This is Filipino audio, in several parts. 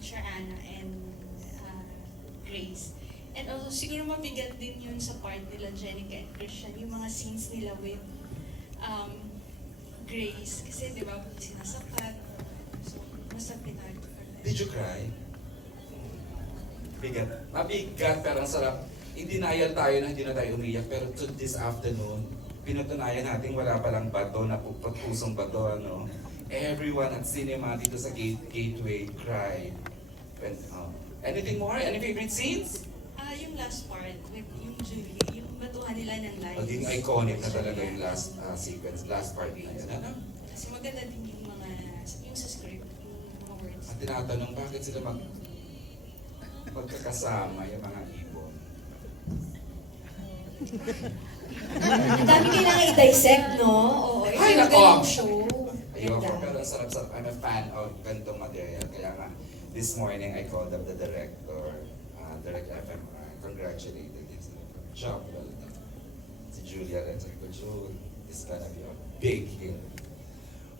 Sharana and Grace. And also, siguro mabigat din yun sa part nila, Jenica and Christian, yung mga scenes nila with um, Grace. Kasi, di ba, sinasapat. So, masapit art for them. Did you cry? Bigat. Mabigat pero ang sarap. Hindi denial tayo na hindi na tayo umiyak pero to this afternoon, pinatunayan natin wala palang bato na pusong bato, ano. Everyone at cinema dito sa Gateway cried. Anything more? Any favorite scenes? Yung last part, with yung Julie, yung batuhan nila ng lines. Maging iconic na talaga yung last sequence, last part na yun. Ano? Kasi maganda din yung mga, yung sa script, yung mga words. At tinatanong bakit sila magkakasama yung mga ibon. Ang dami kailangan i-dissect, no? Oo, ito Ay, yung nako! ganung show. Ayoko, Ganda. pero sarap-sarap. I'm a fan of ganitong material. Kaya nga, this morning I called up the director, Direct FMR, congratulated him. Job well done. Si Julia rin, sabi ko, Jul, it's gonna be a big hit.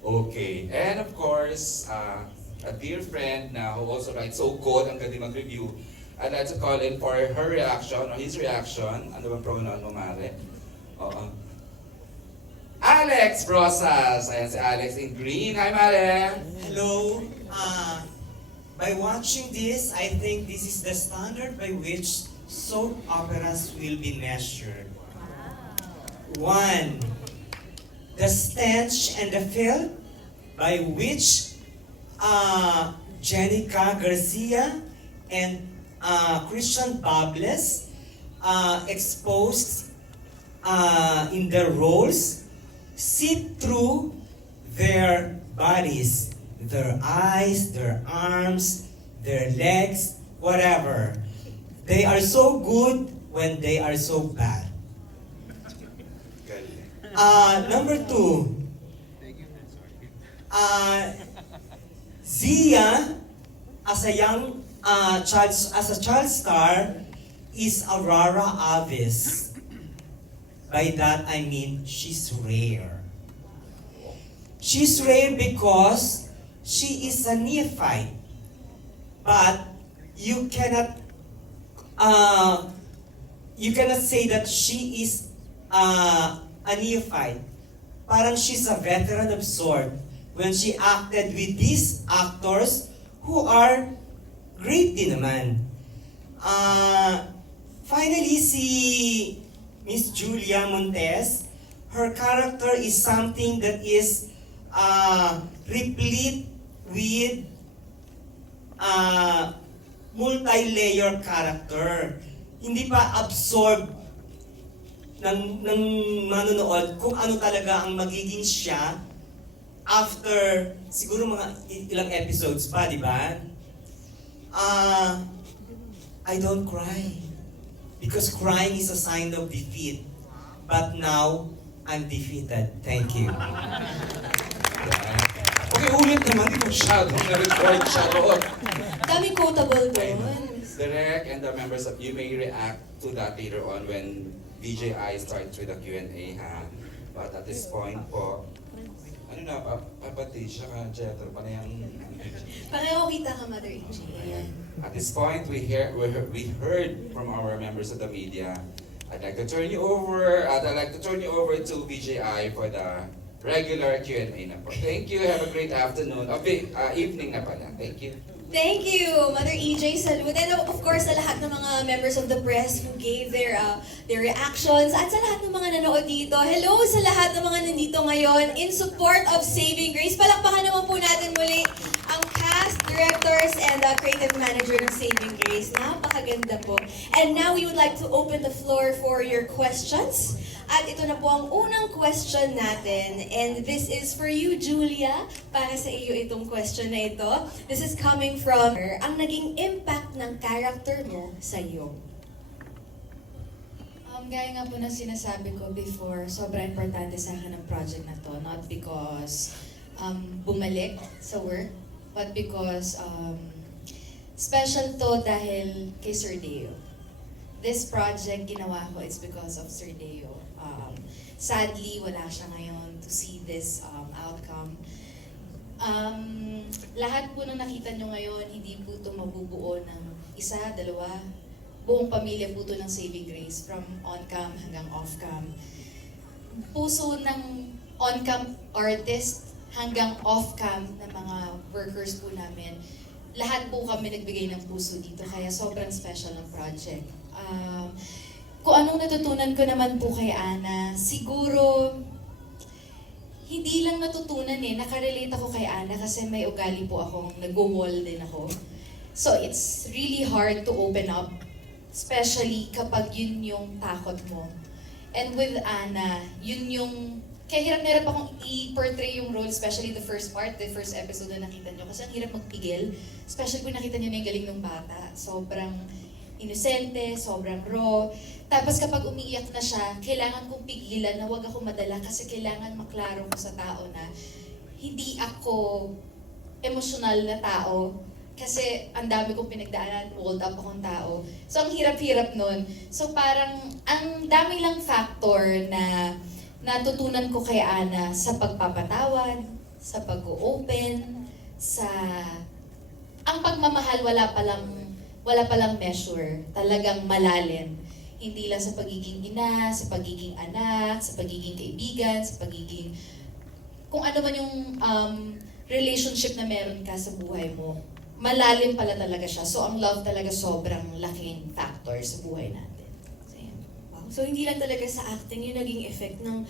Okay, and of course, a dear friend now who also writes so good ang galing mag-review. I'd like to call in for her reaction or his reaction. Ano bang pronoun mo, Mare? Oo. Alex Rosas! Ayan si Alex in green. Hi, Mare! Hello. By watching this, I think this is the standard by which soap operas will be measured. One, the stench and the filth by which Jenica Garcia and Christian Bables exposed in their roles seep through their bodies, their eyes, their arms, their legs, whatever. They are so good when they are so bad. Number two, Zia, as a young child star, is Aurora Avis. By that I mean she's rare. She's rare because she is a neophyte. But you cannot say that she is a neophyte. Parang she's a veteran of sort when she acted with these actors who are great din naman. Finally, si Miss Julia Montes, her character is something that is replete with multi-layer character. Hindi pa absorb ng manonood kung ano talaga ang magiging siya after siguro mga ilang episodes pa, di ba? I don't cry because crying is a sign of defeat. But now, I'm defeated. Thank you. Okay, ulit naman. Hindi masyado. Na-record siya doon. Daming quotable doon. Direk and the members of you may react to that later on when VJI starts with the Q&A, ha? But at this point po, ano na, papati siya ka, Jetro, panayang... Pareho kita ka, Mother AJ. Ayan. At this point, we heard from our members of the media. I'd like to turn you over to VJI for the regular Q&A na po. Thank you. Have a great afternoon. Evening na pala. Thank you. Thank you, Mother EJ Salud. And of course, sa lahat ng mga members of the press who gave their reactions at sa lahat ng mga nanood dito. Hello sa lahat ng mga nandito ngayon in support of Saving Grace. Palakpakan naman po natin muli ang cast, directors, and creative manager ng Saving Grace. Napakaganda po. And now we would like to open the floor for your questions. At ito na po ang unang question natin. And this is for you, Julia. Para sa iyo itong question na ito. This is coming from ang naging impact ng character mo sa iyo. Gaya nga po na sinasabi ko before, sobrang importante sa akin ang project na to. Not because bumalik sa work, but because special to dahil kay Sir Deo. This project ginawa ko, it's because of Sir Deo. Sadly, wala siya ngayon to see this outcome. Lahat po ng nakita nyo ngayon, hindi po ito mabubuo ng isa, dalawa. Buong pamilya po ito ng Saving Grace, from on-cam hanggang off-cam. Puso ng on-cam artist hanggang off-cam na mga workers po namin. Lahat po kami nagbigay ng puso dito, kaya sobrang special ng project. Kung anong natutunan ko naman po kay Ana, siguro hindi lang natutunan nakarelate ako kay Ana kasi may ugali po akong nag-wall din ako. So it's really hard to open up, especially kapag yun yung takot mo. And with Ana, yun yung, kaya hirap na hirap akong i-portray yung role, especially the first episode na nakita nyo. Kasi ang hirap magpigil, especially kung nakita nyo na yung galing ng bata. Sobrang inosente, sobrang raw. Tapos kapag umiiyak na siya, kailangan kong pigilan na huwag ako madala kasi kailangan maklaro ko sa tao na hindi ako emosyonal na tao kasi ang dami kong pinagdaanan, hold up akong tao. So ang hirap-hirap nun. So parang ang dami lang factor na natutunan ko kay Ana sa pagpapatawad, sa pag-open, sa ang pagmamahal wala palang measure, talagang malalim. Hindi lang sa pagiging ina, sa pagiging anak, sa pagiging kaibigan, sa pagiging kung ano man yung relationship na meron ka sa buhay mo. Malalim pala talaga siya. So ang love talaga sobrang laking factor sa buhay natin. So, yan. Wow. So hindi lang talaga sa acting yung naging effect ng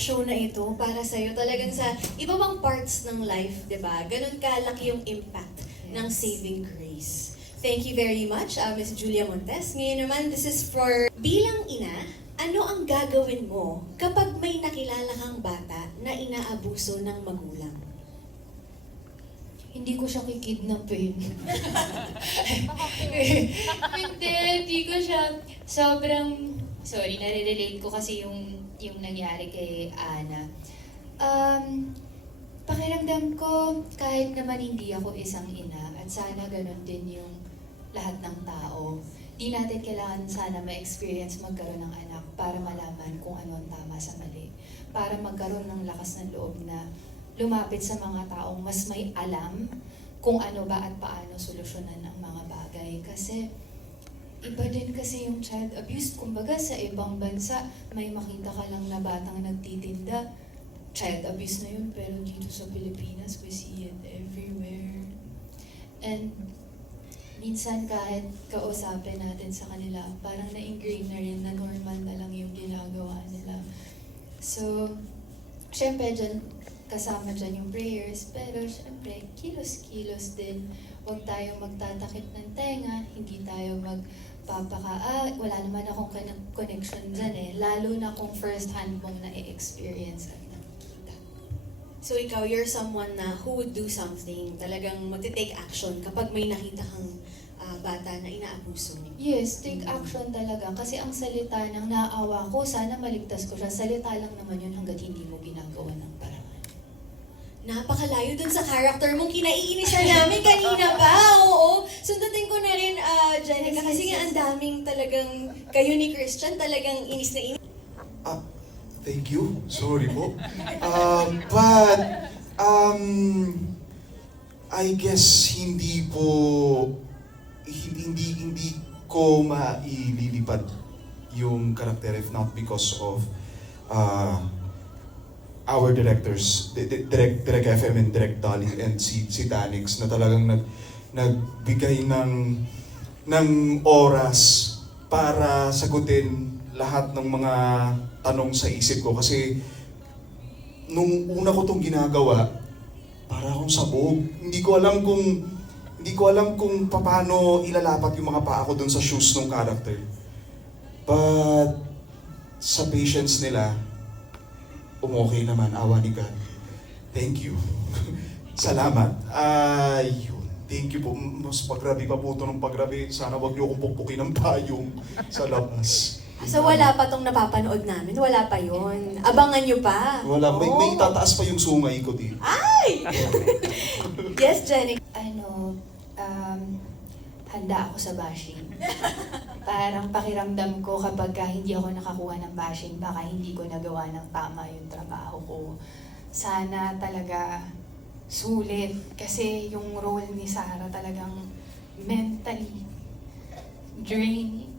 show na ito para sa'yo. Talagang sa iba pang parts ng life, di ba? Ganun kalaki yung impact ng Saving Grace. Thank you very much, Ms. Julia Montes. Ngayon naman, this is for bilang ina, ano ang gagawin mo kapag may nakilala kang bata na inaabuso ng magulang? Hindi ko siya kikidnapin. Hindi ko siya. Sobrang, sorry, nare-relate ko kasi yung nangyari kay Ana. Pakiramdam ko, kahit naman hindi ako isang ina, at sana ganun din yung lahat ng tao, di natin kailangan sana ma-experience magkaroon ng anak para malaman kung ano ang tama sa mali. Para magkaroon ng lakas ng loob na lumapit sa mga taong mas may alam kung ano ba at paano solusyonan ang mga bagay. Kasi iba din kasi yung child abuse. Kumbaga sa ibang bansa, may makita ka lang na batang nagtitinda, child abuse na yun, pero dito sa Pilipinas, we see it everywhere. And minsan kahit kausapin natin sa kanila, parang na-ingrain na rin na normal na lang yung ginagawa nila. So, syempre dyan, kasama dyan yung prayers, pero syempre, kilos-kilos din. Huwag tayong magtatakip ng tenga, hindi tayo wala naman akong connection dyan lalo na kung first hand mong na-experience at nakikita. So ikaw, you're someone na who would do something, talagang magte-take action kapag may nakita kang bata na inaabuso. Yes, take action talaga. Kasi ang salita ng naawa ko, sana maligtas ko siya. Salita lang naman yun hanggat hindi mo ginagawa ng paraan. Napakalayo dun sa character mong kinaiinisan namin kanina pa. Oo. Sundutin ko na rin, Jenica, kasi nga ang daming talagang, kayo ni Christian, talagang inis na inis. Thank you. Sorry po. But I guess hindi ko maililipad yung character if not because of our directors, Direct FM and Direct Dolly and si Danix na talagang nagbigay ng oras para sagutin lahat ng mga tanong sa isip ko kasi nung una ko tong ginagawa, para akong sabog. Hindi ko alam kung paano ilalapat yung mga paa ko dun sa shoes ng character. But sa patience nila, umokay naman, awa ni God. Thank you. Salamat. Yun. Thank you po. Mas pagrabe pa po ito ng pagrabe. Sana wag niyo akong pukpukin ng payong sa labas. So wala pa tong napapanood namin, wala pa yon. Abangan nyo pa. Wala, may tataas pa yung sungay ko dito. Ay! Yes, Jenica. Handa ako sa bashing. Parang pakiramdam ko kapag hindi ako nakakuha ng bashing, baka hindi ko nagawa ng tama yung trabaho ko. Sana talaga sulit. Kasi yung role ni Sarah talagang mentally draining.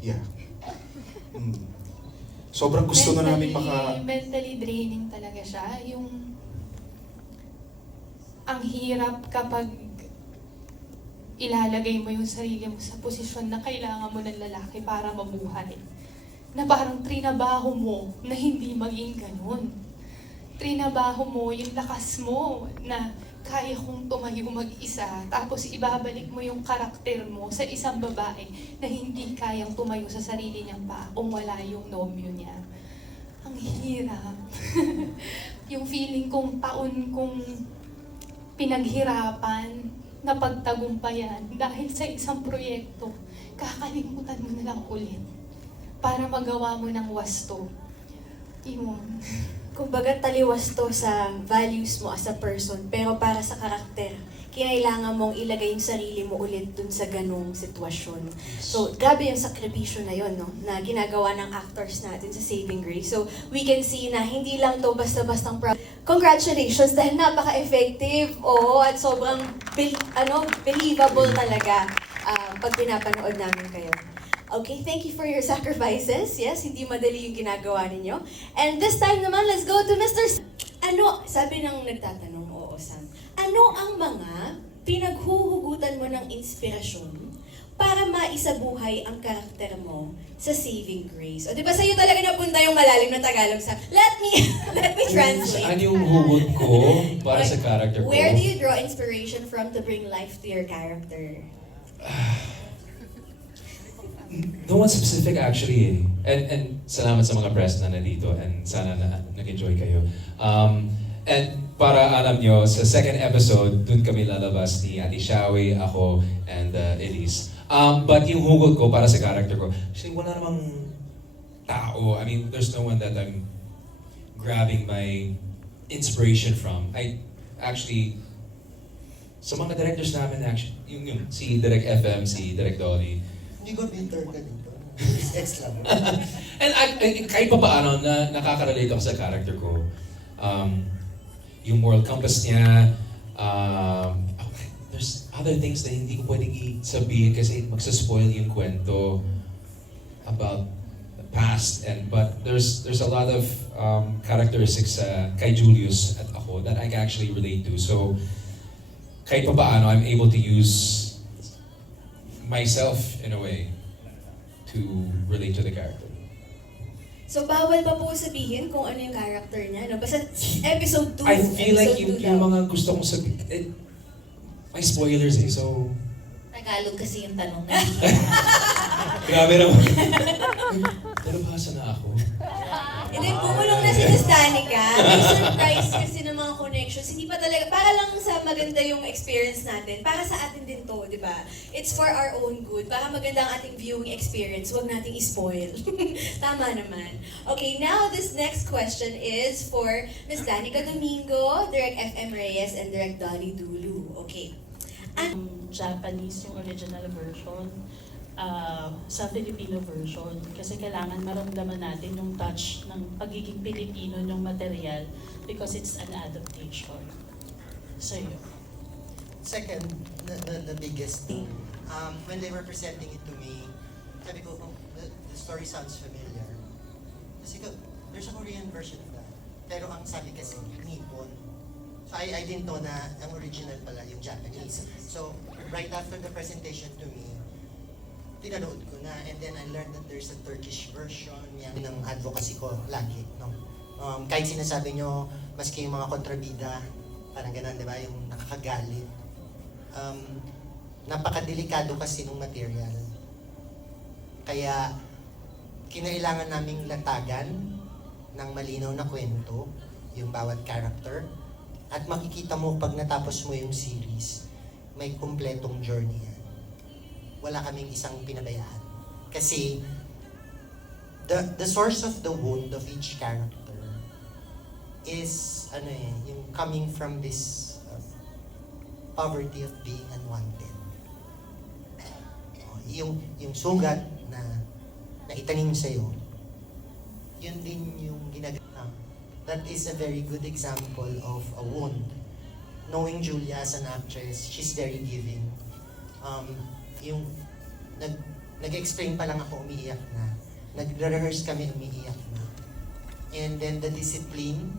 Yeah. Sobrang gusto na namin Mentally draining talaga siya. Yung ang hirap kapag ilalagay mo yung sarili mo sa posisyon na kailangan mo ng lalaki para mabuhay. Na parang trinabaho mo na hindi maging ganun. Trinabaho mo yung lakas mo na kaya kong tumayo mag-isa, tapos ibabalik mo yung karakter mo sa isang babae na hindi kayang tumayo sa sarili niyang paa kung wala yung nobyo niya. Ang hirap. Yung feeling kong taon kong pinaghirapan na pagtagumpayan dahil sa isang proyekto, kakalimutan mo na lang ulit para magawa mo ng wasto. Yun. Kumbaga taliwas to sa values mo as a person, pero para sa karakter, kinailangan mong ilagay yung sarili mo ulit dun sa ganung sitwasyon. So, grabe yung sakripisyo na yun, no? Na ginagawa ng actors natin sa Saving Grace. So, we can see na hindi lang to basta-bastang congratulations dahil napaka-effective, oo, at sobrang believable talaga pag pinapanood namin kayo. Okay, thank you for your sacrifices. Yes, hindi madali yung ginagawa ninyo. And this time naman, let's go to Mr. Sabi ng nagtatanong, oo, Sam, ano ang mga pinaghuhugutan mo ng inspirasyon para maisabuhay ang karakter mo sa Saving Grace? O, di ba sa'yo talaga napunta yung malalim na Tagalog sa, let me translate. Ano yung hugot ko para sa character ko? Where do you draw inspiration from to bring life to your character? No one specific actually eh. And salamat sa mga press na nandito and sana na nag-enjoy kayo. And para alam nyo, sa second episode, dun kami lalabas ni Ate Shawi, ako, and Elise. But yung hugot ko para sa character ko, actually wala namang tao. I mean, there's no one that I'm grabbing my inspiration from. I actually, sa mga directors namin actually, yung si Direk FM, si Direk Dolly, Hindi ko bitter ka dito. Ex lang. and kahit pa paano na nakaka-relate ako sa character ko. Yung moral compass niya, there's other things na hindi ko pwedeng sabihin kasi magsaspoil yung kwento about the past. But there's a lot of characteristics kay Julius at ako that I can actually relate to. So kahit pa paano, I'm able to use myself in a way to relate to the character. So, bawal pa po sabihin kung ano yung character niya, no? Basta episode 2. I feel like yung mga gusto kong sabihin, may spoilers eh, so... Tagalog kasi yung tanong na. Grabe naman. Pero basa na ako. And then, pumulong na si Miss Danica. May surprise kasi ng mga connections. Hindi pa talaga, para lang sa maganda yung experience natin. Para sa atin din to, di ba? It's for our own good. Para maganda ang ating viewing experience, huwag nating i-spoil. Tama naman. Okay, now this next question is for Miss Danica Domingo, Direk FM Reyes, and Direk Dolly Dulu. Okay. Japanese yung original version sa Filipino version kasi kailangan maramdaman natin yung touch ng pagiging Pilipino ng material because it's an adaptation. So yun. Second, the biggest thing, when they were presenting it to me, sabi ko, oh, the story sounds familiar. Kasi there's a Korean version of that. Pero ang sabi kasi, Nippon. So I didn't know na ang original pala yung Japanese. So right after the presentation to me, pinanood ko na, and then I learned that there's a Turkish version yan ng advocacy ko lagi. No? Kahit sinasabi nyo, maski yung mga kontrabida, parang ganun, di ba? Yung nakakagalit. Napakadelikado kasi ng material. Kaya, kinailangan naming latagan ng malinaw na kwento, yung bawat character. At makikita mo pag natapos mo yung series, may kumpletong journey yan. Wala kaming isang pinabayaan. Kasi, the source of the wound of each character is, yung coming from this poverty of being unwanted. Yung sugat na itanim sa'yo, yun din yung ginagawa. that is a very good example of a wound. Knowing Julia as an actress, she's very giving. Yung nag-explain pa lang ako, umiiyak na. Nag-rehearse kami, umiiyak na. And then the discipline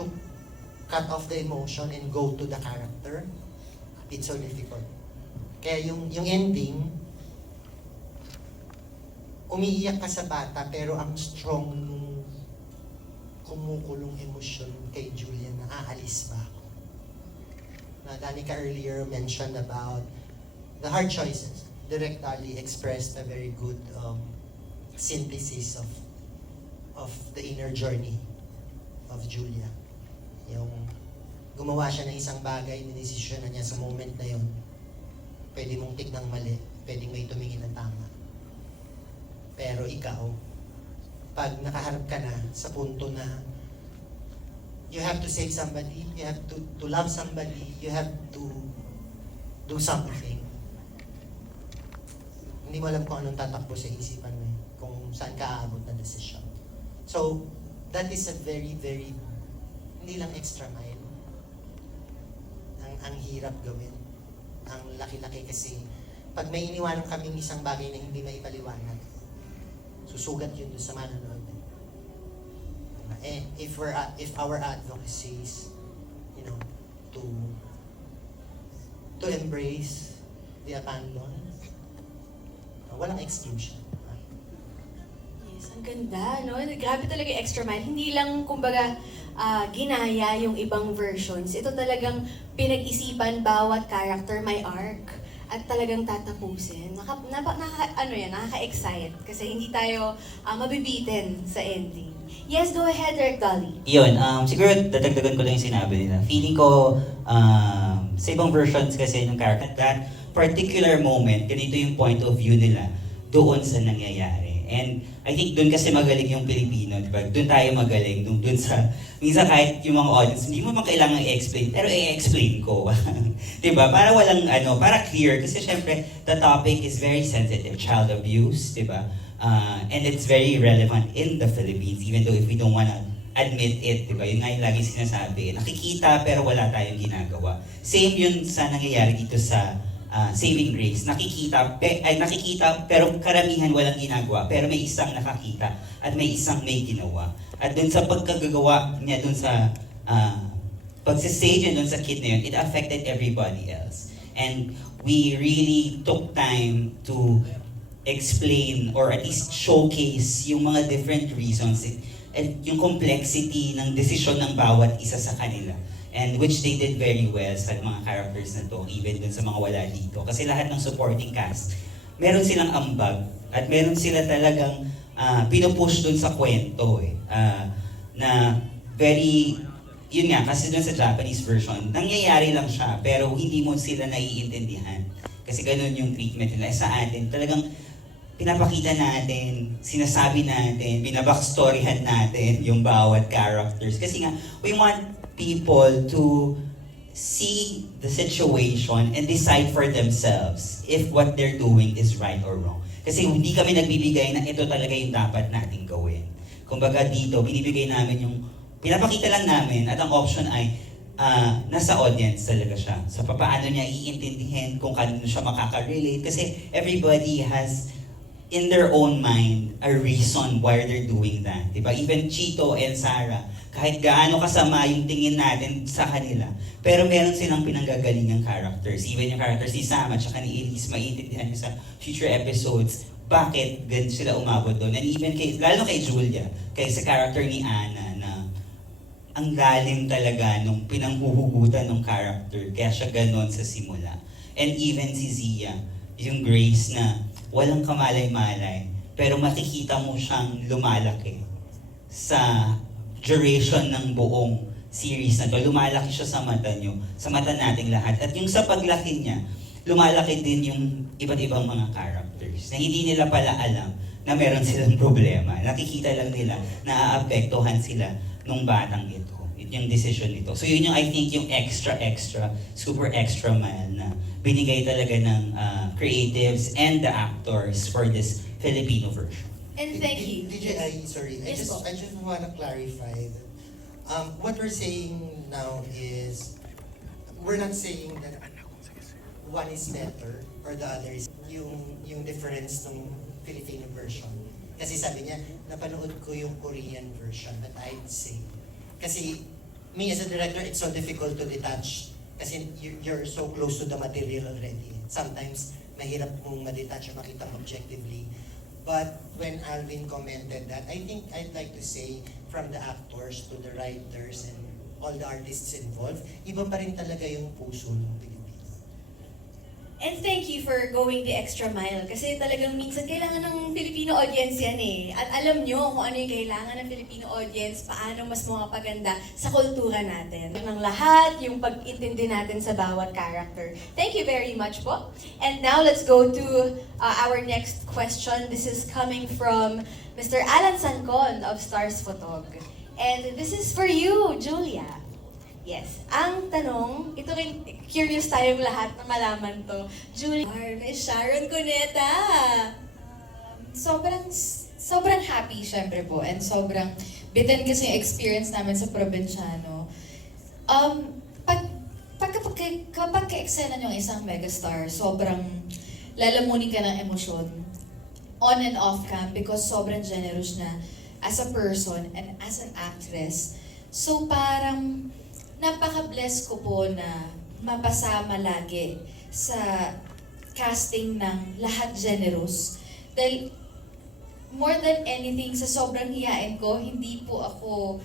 to cut off the emotion and go to the character, it's so difficult. Kaya yung ending, umiiyak ka sa bata pero ang strong nung kumukulong emosyon kay Julia na aalis ba ako. Na Danica earlier mentioned about the hard choices. Direct Ali expressed a very good synthesis of the inner journey of Julia. Yung gumawa siya ng isang bagay, dinesisyon na niya sa moment na yun. Pwede mong tignang mali, pwedeng may tumingin ng tama. Pero ikaw, pag nakaharap ka na sa punto na you have to save somebody, you have to love somebody, you have to do something. Hindi mo alam kung anong tatakbo sa isipan mo, kung saan ka aabot na desisyon. So, that is a very, very, hindi lang extra mile. Ang hirap gawin. Ang laki-laki kasi, pag may iniwanan kaming isang bagay na hindi maipaliwanag, susugat yun doon sa manonood. If our advocacy is, to embrace the abandon, walang exclusion. Yes, ang ganda, no? Grabe talaga yung extra mile. Hindi lang, kumbaga, ginaya yung ibang versions. Ito talagang pinag-isipan bawat character, may arc, at talagang tatapusin. Nakaka-excite. Kasi hindi tayo mabibitin sa ending. Yes, go ahead, Direk Dolly. Yun, siguro dadagdagan ko lang yung sinabi nila. Feeling ko, sa ibang versions kasi ng character, that particular moment, ganito yung point of view nila doon sa nangyayari. And I think doon kasi magaling yung Pilipino, di ba? Doon tayo magaling, doon sa, minsan kahit yung mga audience, hindi mo man kailangan i-explain, pero i-explain ko. Di ba? Para walang, para clear, kasi syempre, the topic is very sensitive, child abuse, di ba? And it's very relevant in the Philippines, even though if we don't wanna admit it, di ba? Yun nga yung lagi sinasabi, nakikita pero wala tayong ginagawa. Same yun sa nangyayari dito sa Saving Grace. Nakikita pero karamihan walang ginagawa, pero may isang nakakita at may isang may ginawa. At dun sa pagkagagawa niya dun sa pagsistage niya dun sa kid na yun, it affected everybody else. And we really took time to explain or at least showcase yung mga different reasons and yung complexity ng desisyon ng bawat isa sa kanila. And which they did very well sa mga characters na to, even dun sa mga wala dito. Kasi lahat ng supporting cast, meron silang ambag at meron sila talagang pinupush dun sa kwento na very, yun nga, kasi dun sa Japanese version, nangyayari lang siya, pero hindi mo sila naiintindihan. Kasi ganun yung treatment nila. Sa atin, talagang pinapakita natin, sinasabi natin, binabackstoryhan natin yung bawat characters. Kasi nga, we want people to see the situation and decide for themselves if what they're doing is right or wrong. Kasi hindi kami nagbibigay na ito talaga yung dapat nating gawin. Kumbaga dito, binibigay namin yung, pinapakita lang namin at ang option ay nasa audience talaga siya. So paano niya iintindihin kung kanino siya makaka-relate. Kasi everybody has in their own mind a reason why they're doing that. Diba? Even Chito and Sarah, kahit gaano kasama yung tingin natin sa kanila, pero meron silang pinanggagalingang characters. Even yung characters ni Sam at saka ni Elise, maiintindihan nyo sa future episodes, bakit ganun sila umabot doon. And even lalo kay Julia, kay sa character ni Anna, na ang galing talaga nung pinanghuhugutan ng character, kaya siya ganun sa simula. And even si Zia, yung Grace na walang kamalay-malay, pero makikita mo siyang lumalaki sa duration ng buong series na to. Lumalaki siya sa mata nyo, sa mata nating lahat. At yung sa paglaki niya, lumalaki din yung iba't ibang mga characters na hindi nila pala alam na meron silang problema. Nakikita lang nila na aapektuhan sila nung batang ito. Yung decision nito. So yun yung I think yung super extra mile na binigay talaga ng creatives and the actors for this Filipino version. And thank you. DJ, sorry, I Yes, just po. want to clarify that what we're saying now is we're not saying that one is better or the other is yung difference ng Filipino version. Kasi sabi niya, napanood ko yung Korean version, but I'd say, kasi me as a director, it's so difficult to detach kasi you're so close to the material already. Sometimes, mahirap mong ma-detach or makita objectively. But when Alvin commented that, I think I'd like to say from the actors to the writers and all the artists involved, iba pa rin talaga yung puso ng Pilipinas. And thank you for going the extra mile. Kasi talagang minsan kailangan ng Filipino audience yan eh. At alam nyo kung ano yung kailangan ng Filipino audience, paano mas mapaganda sa kultura natin. Ng lahat, yung pag-intindi natin sa bawat character. Thank you very much po. And now let's go to our next question. This is coming from Mr. Alan Sancon of Stars Photog. And this is for you, Julia. Yes. Ang tanong, ito rin, curious tayong lahat na malaman to. Julia. Miss Sharon Cuneta! Sobrang happy syempre po and sobrang bitin kasi yung experience namin sa Provinciano. Kapag ka-eksena nyo ang isang megastar, sobrang lalamunin ka ng emosyon on and off cam because sobrang generous na as a person and as an actress. So parang napaka-bless ko po na mapasama lagi sa casting ng lahat generous. Dahil more than anything, sa sobrang hiyain ko, hindi po ako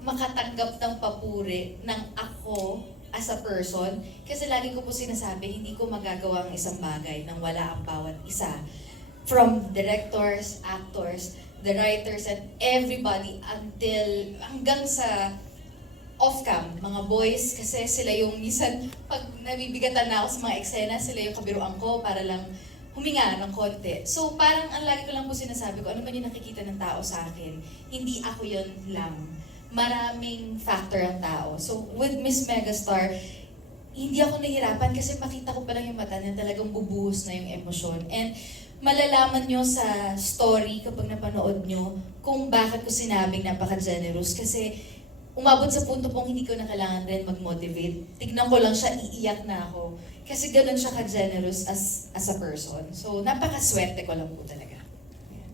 makatanggap ng papuri ng ako as a person. Kasi lagi ko po sinasabi, hindi ko magagawa ang isang bagay nang wala ang bawat isa. From directors, actors, the writers, and everybody hanggang sa off-cam, mga boys, kasi sila yung minsan, pag nabibigatan na ako sa mga eksena, sila yung kabiruan ko para lang huminga ng konti. So parang ang lagi ko lang po sinasabi ko, ano ba yung nakikita ng tao sa akin? Hindi ako yun lang. Maraming factor ang tao. So with Miss Megastar, hindi ako nahirapan kasi makita ko pa lang yung mata niya, talagang bubuhos na yung emosyon. And malalaman nyo sa story kapag napanood nyo kung bakit ko sinabing napaka-generous. Kasi umabot sa punto pong hindi ko na kailangan rin mag-motivate. Tignan ko lang siya, iiyak na ako. Kasi ganun siya ka-generous as a person. So, napaka-swerte ko lang po talaga. Ayan.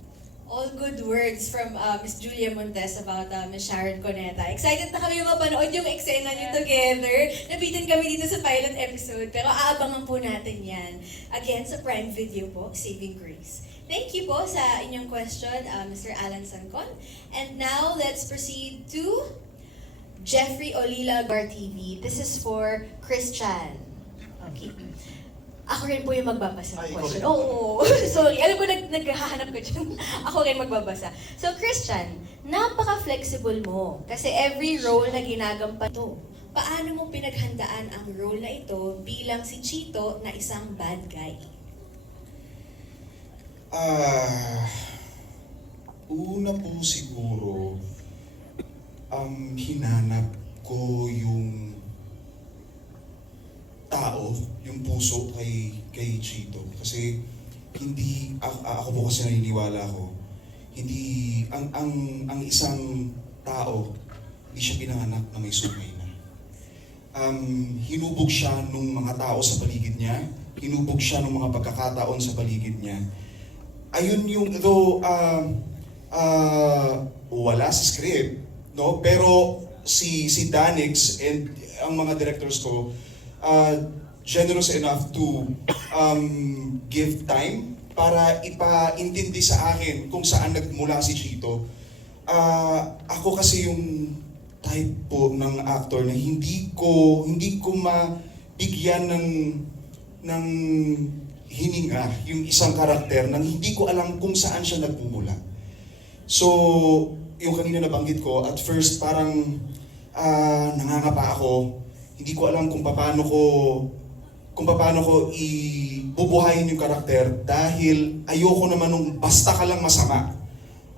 All good words from Miss Julia Montes about Miss Sharon Cuneta. Excited na kami mapanood yung eksena niyo together. Nabitin kami dito sa pilot episode, pero aabangan po natin yan. Again, sa Prime Video po, Saving Grace. Thank you po sa inyong question, Mr. Alan Sancon. And now, let's proceed to Jeffrey Olila Bar TV. This is for Christian. Okay. Ako rin po yung magbabasa ng question. Oo. Sorry. Alam ko, naghahanap ko dyan. Ako rin magbabasa. So, Christian, napaka-flexible mo. Kasi every role na ginagampan to. Paano mo pinaghandaan ang role na ito bilang si Chito na isang bad guy? Una po siguro, hinanap ko yung tao, yung puso kay Chito. Kasi hindi, ako po kasi naniniwala ko, hindi, ang isang tao, hindi siya pinanganak na may sungay na. Hinubog siya ng mga tao sa paligid niya, hinubog siya ng mga pagkakataon sa paligid niya. Ayun yung, though, wala sa script, no? Pero si Danix and ang mga directors ko, generous enough to give time para ipaintindi sa akin kung saan nagmula si Chito. Ako kasi yung type po ng actor na hindi ko mabigyan ng hininga yung isang karakter nang hindi ko alam kung saan siya nagmumula. So, yung kanina nabanggit ko, at first parang nangangapa ako. Hindi ko alam kung paano ko ibubuhayin yung karakter dahil ayoko naman nung basta ka lang masama.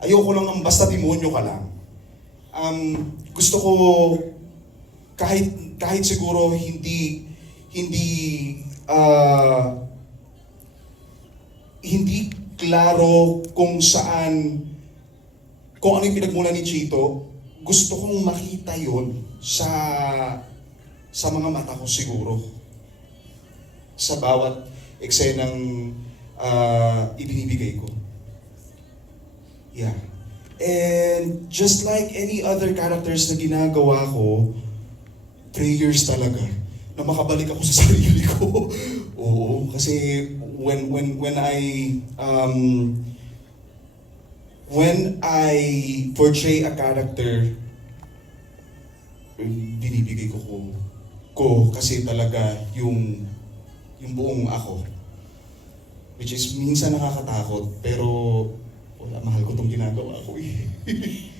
Ayoko lang ng basta demonyo ka lang. Gusto ko kahit siguro hindi klaro kung saan, kung ano yung pinagmula ni Chito, gusto kong makita yon sa mga mata ko siguro. Sa bawat eksenang ibinibigay ko. Yeah. And just like any other characters na ginagawa ko, prayers talaga na makabalik ako sa sarili ko. Oo, kasi when I portray a character, binibigay ko kasi talaga yung buong ako. Which is minsan nakakatakot, pero wala, mahal ko itong ginagawa ko eh.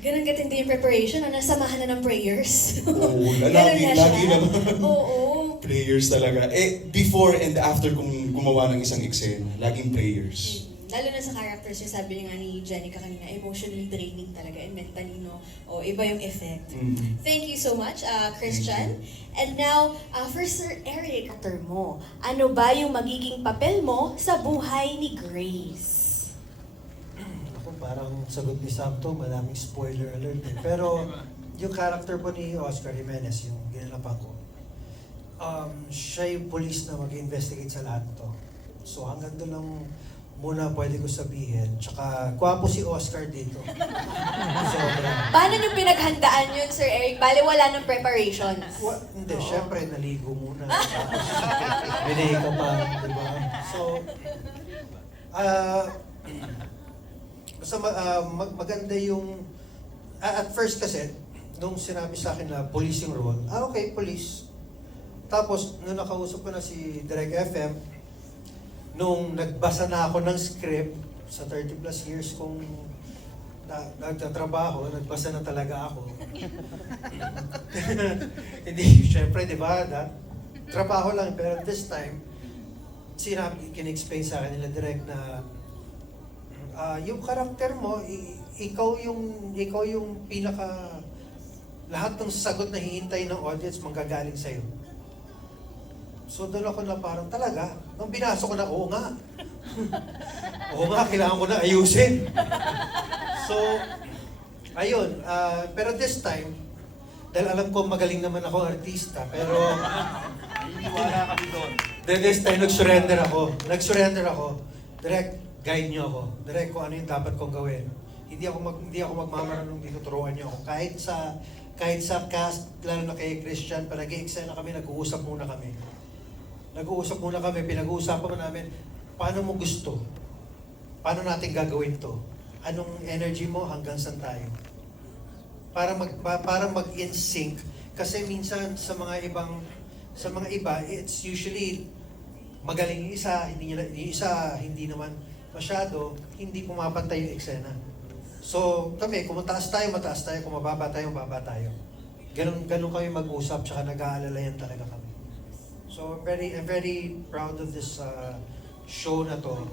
Ganun katindi yung preparation, nasamahan na ng prayers. Oo, Ganun lagi na siya. naman. Oo. Prayers talaga. Before and after kung gumawa ng isang eksena, laging prayers. Lalo na sa characters niya, sabi niya nga ni Jenica kanina, emotionally draining talaga and mentally, no? O, iba yung effect. Thank you so much, Christian. And now, for Sir Eric, Character mo, ano ba yung magiging papel mo sa buhay ni Grace? Ako parang sagot ni Samto, maraming spoiler alert eh. Pero yung character po ni Oscar Jimenez, yung ginanapan ko, siya yung police na mag-investigate sa lahat to. So hanggang doon lang muna pwede ko sabihin. Tsaka kwapo si Oscar dito. Sobra. Paano niyo pinaghandaan yun, Sir Eric? Bale, wala ng preparations. Hindi, syempre naligo muna. Tapos binay ka pa, di ba? So, basta maganda yung... at first kasi, nung sinabi sa akin na police yung role, okay, police. Tapos, nung nakausap ko na si Direk FM, nung nagbasa na ako ng script, sa 30 plus years kong nagtatrabaho, nagbasa na talaga ako. Hindi, syempre, di ba, trabaho lang, pero this time, kin-explain sa akin nila direct na yung karakter mo, ikaw yung pinaka, lahat ng sagot na hihintay ng audience manggagaling sa'yo. So doon ako na parang talaga, nung binasa ko na, oo nga. Oo nga, kailangan ko na ayusin. So, ayun. Pero this time, dahil alam ko magaling naman ako artista, pero... Wala kami doon. Then this time, nag-surrender ako. Direct, guide niyo ako. Direct, kung ano yung dapat kong gawin. Hindi ako magmamarunong dito, turuan niyo ako. Kahit sa cast, lalo na kay Christian, pa nag-i-eksena kami, nag-uusap muna kami, pinag-uusapan namin, paano mo gusto? Paano natin gagawin to? Anong energy mo hanggang saan tayo? Para mag-in sync. Kasi minsan sa mga iba, it's usually magaling yung isa, hindi naman masyado, hindi pumapantay yung eksena. So kami, kung mataas tayo, kung mababa tayo. Ganun kami mag-usap, tsaka nag-aalalayan talaga kami. So I'm very proud of this show na to.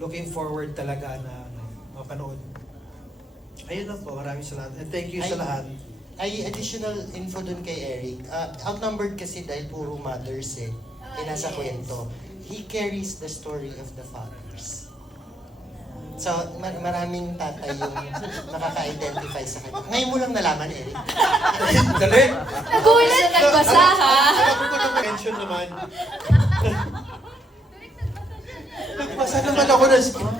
Looking forward talaga na mapanood. Ayun lang po, maraming salamat. And thank you sa lahat. Ay, additional info dun kay Eric. Outnumbered kasi dahil puro mothers eh. Nasa kwento. He carries the story of the fathers. So, maraming tatay yung nakaka-identify sa kanya. Ngayon mo lang nalaman, Eric. Dali! Nagulat, nagbasa ha? Alam ko na mention naman. Nagbasa naman ako na script.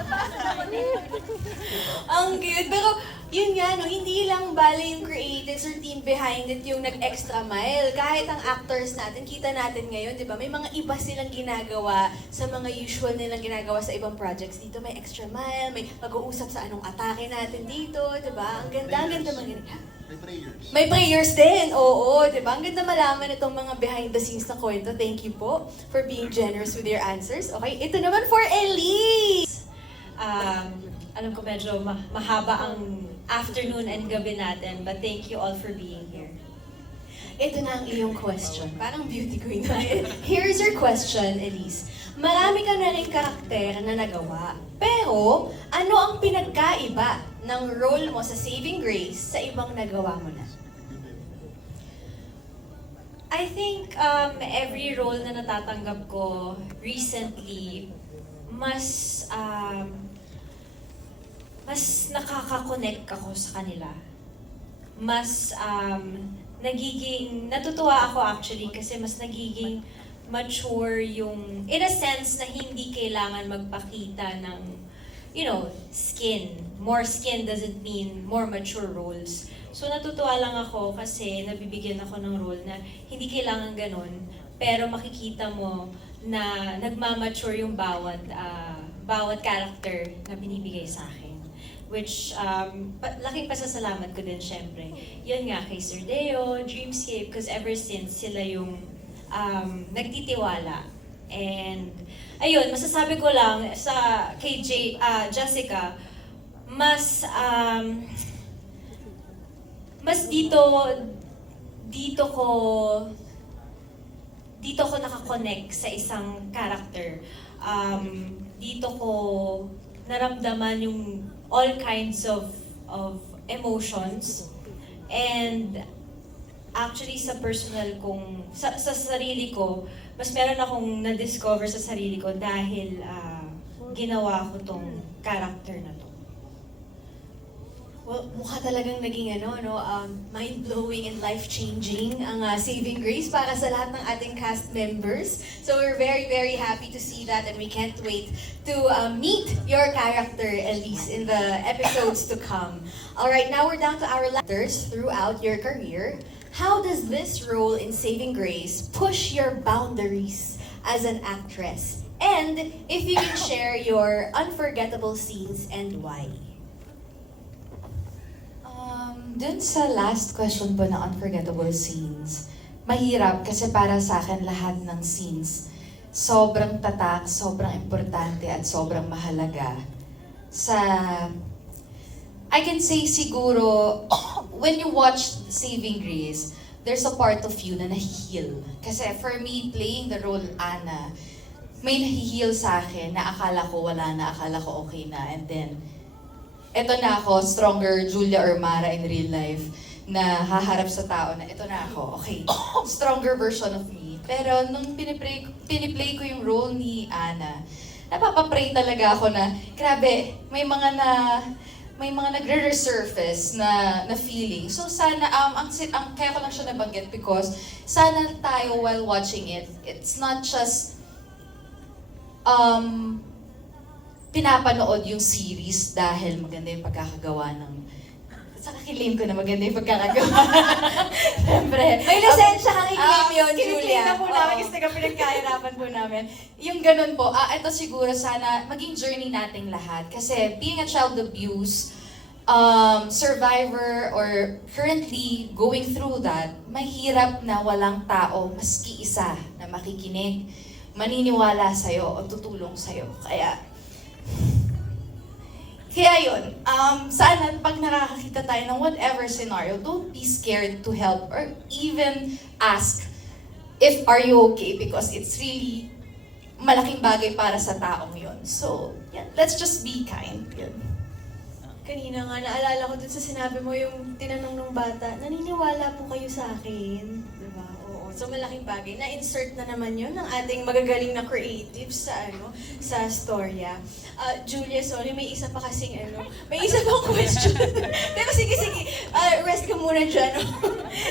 Ang cute. Pero yun nga, no, hindi lang bale yung creatives or team behind it yung nag-extra mile. Kahit ang actors natin, kita natin ngayon, di ba? May mga iba silang ginagawa sa mga usual nilang ginagawa sa ibang projects. Dito may extra mile, may pag-uusap sa anong atake natin dito, di ba? Ang ganda mga... May prayers din, oo, di ba? Ang ganda malaman itong mga behind the scenes na kwento. Thank you po for being generous with your answers. Okay, ito naman for Elise! Alam ko medyo mahaba ang afternoon and gabi natin, but thank you all for being here. Ito na ang iyong question. Parang beauty queen na. Here's your question, Elise. Marami ka na rin karakter na nagawa. Pero, ano ang pinagkaiba ng role mo sa Saving Grace sa ibang nagawa mo na? I think every role na natatanggap ko recently, mas mas nakaka-connect ako sa kanila. Mas natutuwa ako actually kasi mas nagiging mature yung, in a sense na hindi kailangan magpakita ng, skin. More skin doesn't mean more mature roles. So natutuwa lang ako kasi nabibigyan ako ng role na hindi kailangan ganun, pero makikita mo na nagmamature yung bawat character na binibigay sa akin. Which, laking pasasalamat ko din syempre. Yun nga kay Sir Deo, Dreamscape, because ever since sila yung nagtitiwala. And, ayun, masasabi ko lang kay Jessica, mas dito ko nakakonect sa isang character. Dito ko naramdaman yung all kinds of emotions. And actually sa personal kong, sa sarili ko, mas meron akong na-discover sa sarili ko dahil ginawa ko tong character na to. Well, mukha talagang naging mind-blowing and life-changing ang Saving Grace para sa lahat ng ating cast members. So we're very, very happy to see that and we can't wait to meet your character, Elise, in the episodes to come. Alright, now we're down to our letters throughout your career. How does this role in Saving Grace push your boundaries as an actress? And if you can share your unforgettable scenes and why? Dun sa last question po na unforgettable scenes, mahirap kasi para sa akin lahat ng scenes sobrang tatak, sobrang importante at sobrang mahalaga. I can say siguro, when you watch Saving Grace, there's a part of you na nahihil. Kasi for me, playing the role Anna, may nahihil sa akin na akala ko wala na, akala ko okay na, and then eto na ako, stronger Julia or Mara in real life, na haharap sa tao na eto na ako, okay, stronger version of me. Pero nung piniplay ko yung role ni Anna, napapapray talaga ako na, grabe, may mga nagre-resurface na feeling. So sana, kaya ko lang siya nabanggit because sana tayo while watching it, it's not just, pinapanood yung series dahil maganda yung pagkakagawa ng... Sa kakilim ko na maganda yung pagkakagawa. Siyempre. May lisensya kang i-claim yun, Julia. Kiniklaim na po namin Oo. kasi pinagkahirapan po namin. Yung ganun po, ito siguro sana maging journey nating lahat. Kasi being a child abuse, survivor or currently going through that, mahirap na walang tao, maski isa, na makikinig, maniniwala sa'yo o tutulong sa'yo. Kaya yun, sana pag nakakakita tayo ng whatever scenario, don't be scared to help or even ask if are you okay because it's really malaking bagay para sa taong yun. So, yeah, let's just be kind. Yun. Kanina nga, naalala ko dun sa sinabi mo yung tinanong ng bata, naniniwala po kayo sa akin? Diba? Oo. So, malaking bagay. Na-insert na naman yun ng ating magagaling na creatives sa storya. Julia, sorry, may isa pa kasing may isa pang question. Pero sige, rest ka muna dyan.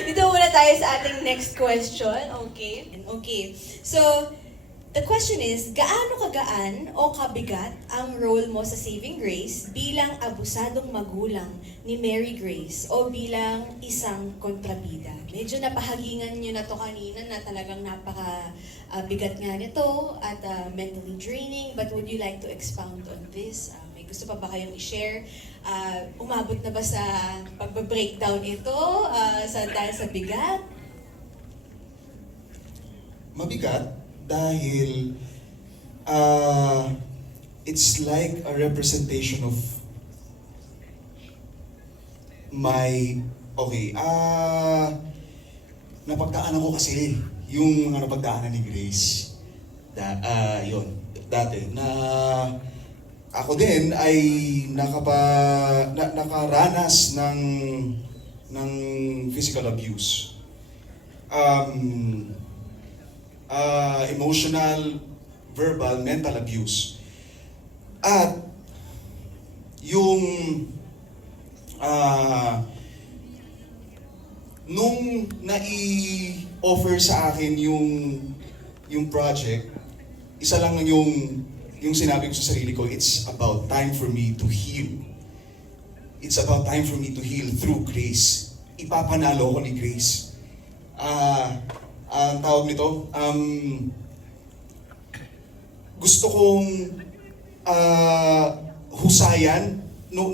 Dito muna tayo sa ating next question. Okay? Okay. So, the question is, gaano kagaan o kabigat ang role mo sa Saving Grace bilang abusadong magulang ni Mary Grace o bilang isang kontrabida? Medyo napahagingan nyo na to kanina na talagang napaka-bigat nga nito at mentally draining. But would you like to expound on this? May gusto pa ba kayong i-share? Umabot na ba sa pagbe-breakdown ito dahil sa bigat? Mabigat dahil it's like a representation of my napagdaanan ko kasi yung mga napagdaanan ni Grace. Yun, dati na ako din ay nakaranas ng physical abuse. Emotional, verbal, mental abuse. At yung nung nai-offer sa akin yung project, isa lang yung sinabi ko sa sarili ko, it's about time for me to heal. It's about time for me to heal through grace. Ipapanalo ko ni Grace. Ang tawag nito, gusto kong husayan nung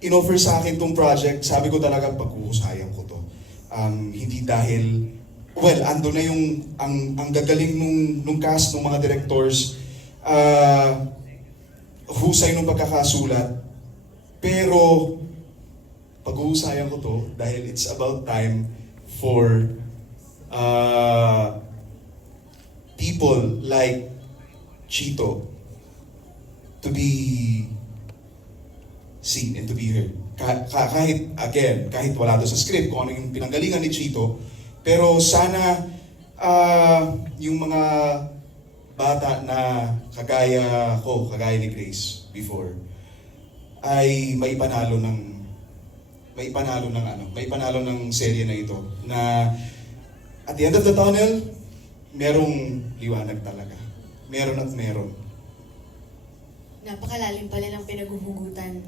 in-offer sa akin tong project, sabi ko talaga paghuhusayan ko to. Hindi dahil, well, ando na yung, ang gagaling nung cast, ng mga directors, husay nung pagkakasulat, pero paghuhusayan ko to dahil it's about time for people like Chito to be seen and to be heard. Kahit wala doon sa script kung ano yung pinanggalingan ni Chito, pero sana yung mga bata na kagaya ko, kagaya ni Grace before, ay may panalo ng serye na ito, na at the end of the tunnel, merong liwanag talaga. Meron at meron. Napakalalim pala ng pinaghuhugutan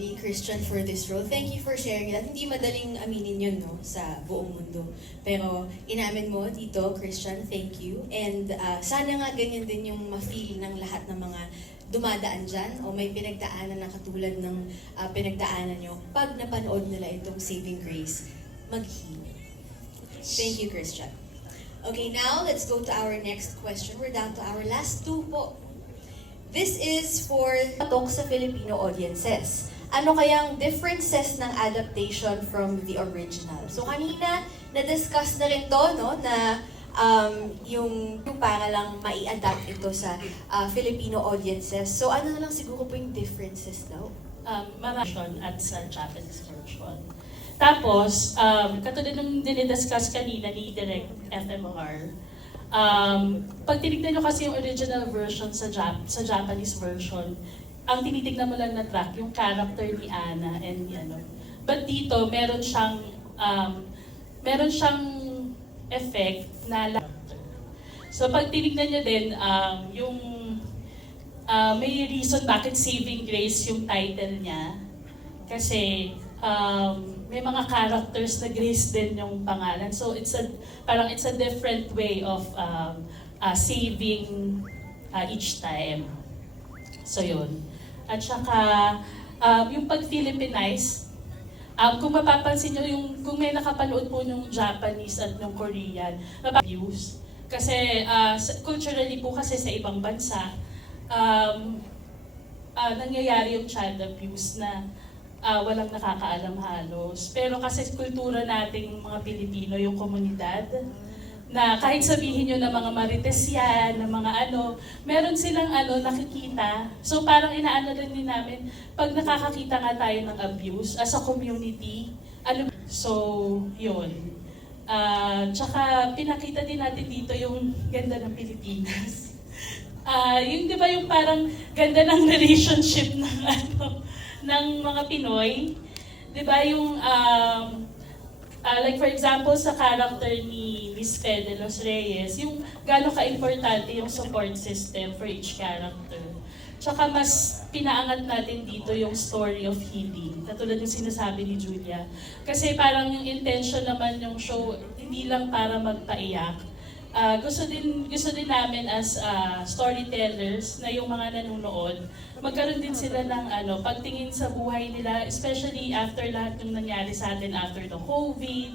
ni Christian for this role. Thank you for sharing that. Hindi madaling aminin yun, no, sa buong mundo. Pero inamin mo dito, Christian, thank you. And sana nga ganyan din yung ma-feel ng lahat ng mga dumadaan dyan o may pinagdaanan na katulad ng pinagdaanan nyo pag napanood nila itong Saving Grace, mag-heal. Thank you, Christian. Okay, now let's go to our next question. We're down to our last two po. This is for Patok sa Filipino audiences. Ano kayang differences ng adaptation from the original? So kanina, na-discuss na rin to, no, na yung para lang mai-adapt ito sa Filipino audiences. So ano na lang siguro po yung differences daw? Version at sa Japanese version. Tapos, katulad ng dinidiscuss kanina ni Direk FMR, pag tinignan nyo kasi yung original version sa Japanese version, ang tinitignan mo lang na track, yung character ni Anna and ni ano. But dito, meron siyang effect na so pag tinignan nyo din, may reason bakit Saving Grace yung title niya. Kasi may mga characters na Grace din yung pangalan. So it's a different way of saving each time. So yun. At saka yung pag-Philippinize, kung mapapansin nyo, kung may nakapanood po yung Japanese at yung Korean, abuse. Kasi culturally po kasi sa ibang bansa, nangyayari yung child abuse na walang nakakaalam halos. Pero kasi kultura nating mga Pilipino, yung komunidad, na kahit sabihin nyo na mga marites yan, na mga meron silang nakikita. So parang inaano rin din namin, pag nakakakita nga tayo ng abuse as a community, so yun. Tsaka pinakita din natin dito yung ganda ng Pilipinas. Yung di ba yung parang ganda ng relationship ng mga Pinoy. Di ba yung like for example sa character ni Miss Fe de los Reyes, yung gano'ng ka-importante yung support system for each character. Tsaka mas pinaangat natin dito yung story of healing, katulad yung sinasabi ni Julia. Kasi parang yung intention naman yung show, hindi lang para magpaiyak. Gusto din namin as storytellers na yung mga nanonood, magkaroon din sila ng pagtingin sa buhay nila, especially after lahat ng nangyari sa atin after the COVID.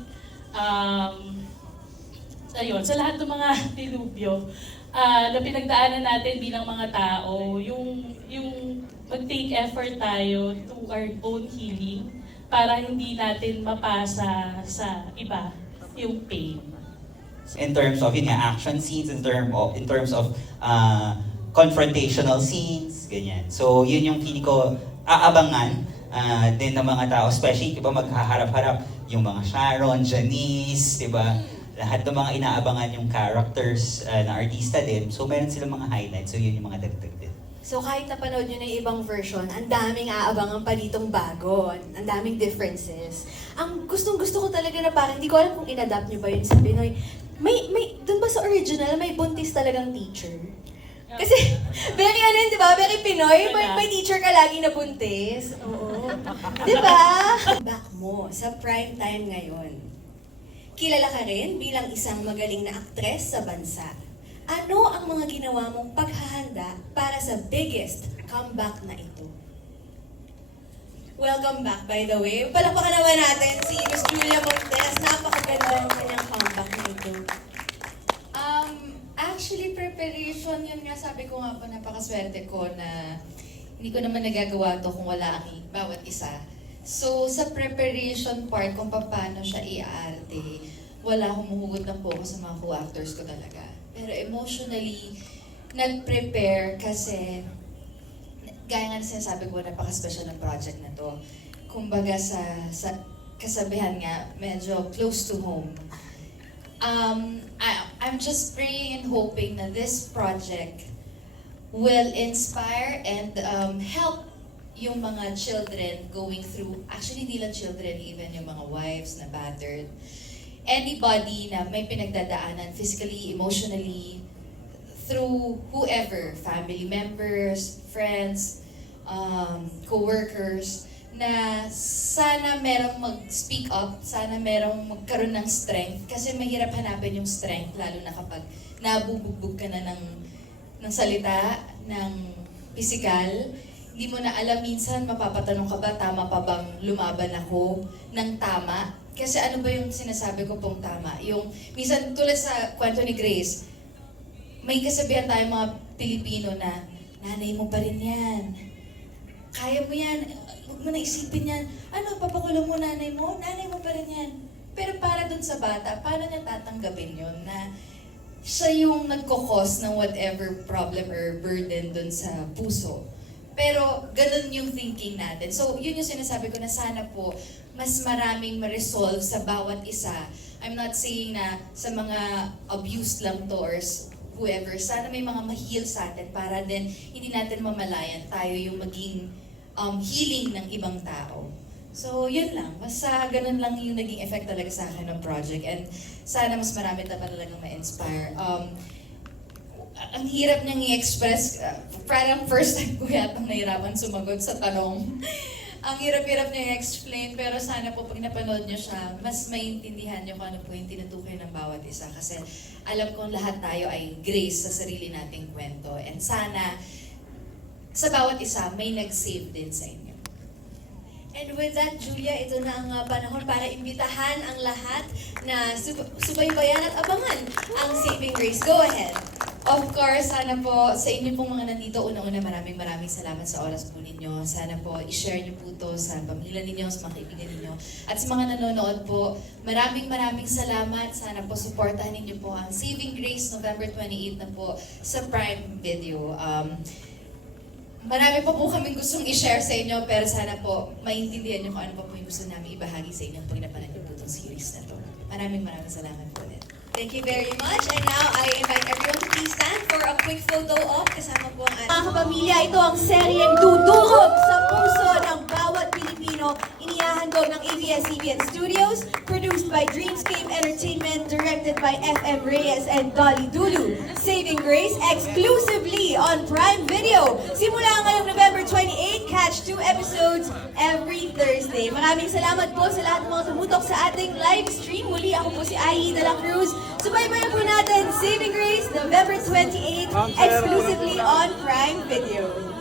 Ayun, sa lahat ng mga dilubyo na pinagdaanan natin bilang mga tao, yung mag-take effort tayo to our own healing para hindi natin mapasa sa iba yung pain. In terms of action scenes, in terms of confrontational scenes, ganyan. So yun yung feeling ko aabangan din ng mga tao, especially 'di ba maghaharap-harap yung mga Sharon, Janice, 'di ba? lahat ng mga inaabangan yung characters na artista din. So meron silang mga highlights. So yun yung mga dagdag din. So kahit napanood nyo na yung ibang version, ang daming aabangan pa ditong bago. Ang daming differences. Ang gustong-gusto ko talaga na parang, hindi ko alam kung in-adapt nyo ba yun sa Pinoy. Dun ba sa original, may buntis talagang teacher? Kasi, very ano yun, di ba? Very Pinoy. May teacher ka lagi na buntis. Oo. Di ba? Back mo sa prime time ngayon. Kilala ka rin bilang isang magaling na aktres sa bansa. Ano ang mga ginawa mong paghahanda para sa biggest comeback na ito? Welcome back, by the way. Palakpakan naman natin si Miss Julia Montes. Napakaganda ng kanyang comeback na ito. Actually, preparation, yun nga sabi ko nga po, napakaswerte ko na hindi ko naman nagagawa to kung wala ang bawat isa. So, sa preparation part, kung paano siya i-arte, wala humuhugot ng focus sa mga co-actors ko talaga. Pero emotionally, nag-prepare kasi, gaya nga na sinasabi ko, napaka-special ng project na to. Kumbaga sa kasabihan nga, medyo close to home. I'm just praying and hoping na this project will inspire and help yung mga children going through, actually hindi lang children, even yung mga wives na battered, anybody na may pinagdadaanan physically, emotionally, through whoever, family members, friends, co-workers, na sana merong mag-speak up, sana merong magkaroon ng strength, kasi mahirap hanapin yung strength, lalo na kapag nabubugbog ka na ng salita, ng physical. Hindi mo na alam, minsan mapapatanong ka ba, tama pa bang lumaban ako ng tama? Kasi ano ba yung sinasabi ko pong tama? Yung, minsan tulad sa kwento ni Grace, may kasabihan tayong mga Pilipino na, nanay mo pa rin yan. Kaya mo yan. Huwag mo na isipin yan. Ano, papakulong mo nanay mo? Nanay mo pa rin yan. Pero para dun sa bata, paano niya tatanggapin yun na siya yung nagkukos ng whatever problem or burden dun sa puso. Pero ganun yung thinking natin. So yun yung sinasabi ko na sana po mas maraming ma-resolve sa bawat isa. I'm not saying na sa mga abused lang to or whoever. Sana may mga ma-heal sa atin para din hindi natin mamalayan tayo yung maging healing ng ibang tao. So, yun lang. Basta ganun lang yung naging effect talaga sa akin ng project. And sana mas marami na pa talagang ma-inspire. Ang hirap niyang i-express. Parang first time ko yata nahirapan sumagot sa tanong. Ang hirap-hirap niya i-explain. Pero sana po pag napanood niyo siya, mas maintindihan niyo kung ano po yung tinutukoy ng bawat isa. Kasi alam kong lahat tayo ay grace sa sarili nating kwento. And sana sa bawat isa, may nag-save din sa inyo. And with that, Julia, ito na ang panahon para imbitahan ang lahat na subaybayan at abangan ang Saving Grace. Go ahead. Of course, sana po sa inyo pong mga nandito, unang-una maraming salamat sa oras po ninyo. Sana po i-share niyo po to sa pamilya ninyo, sa mga kaibigan ninyo. At sa mga nanonood po, maraming salamat. Sana po supportahan ninyo po ang Saving Grace November 28 na po sa Prime Video. Marami pa po kaming gustong i-share sa inyo, pero sana po maintindihan niyo kung ano pa po yung gusto namin ibahagi sa inyo pag napanood niyo po itong series na to. Maraming salamat po ulit. Thank you very much. And now, I invite everyone to please stand for a quick photo op. Kasama po ang Mga kapamilya, ito ang seryeng dudurog sa puso ng bawat Pilipino. Inihahandog ng ABS-CBN Studios, produced by Dreamscape Entertainment, directed by FM Reyes and Dolly Dulu. Saving Grace exclusively on Prime Video. Simula ngayong November 28, catch 2 episodes every Thursday. Maraming salamat po sa lahat ng mga tumutok sa ating live stream. Muli ako po si Ai de la Cruz. Subaybayan po natin Saving Grace November 28 exclusively on Prime Video.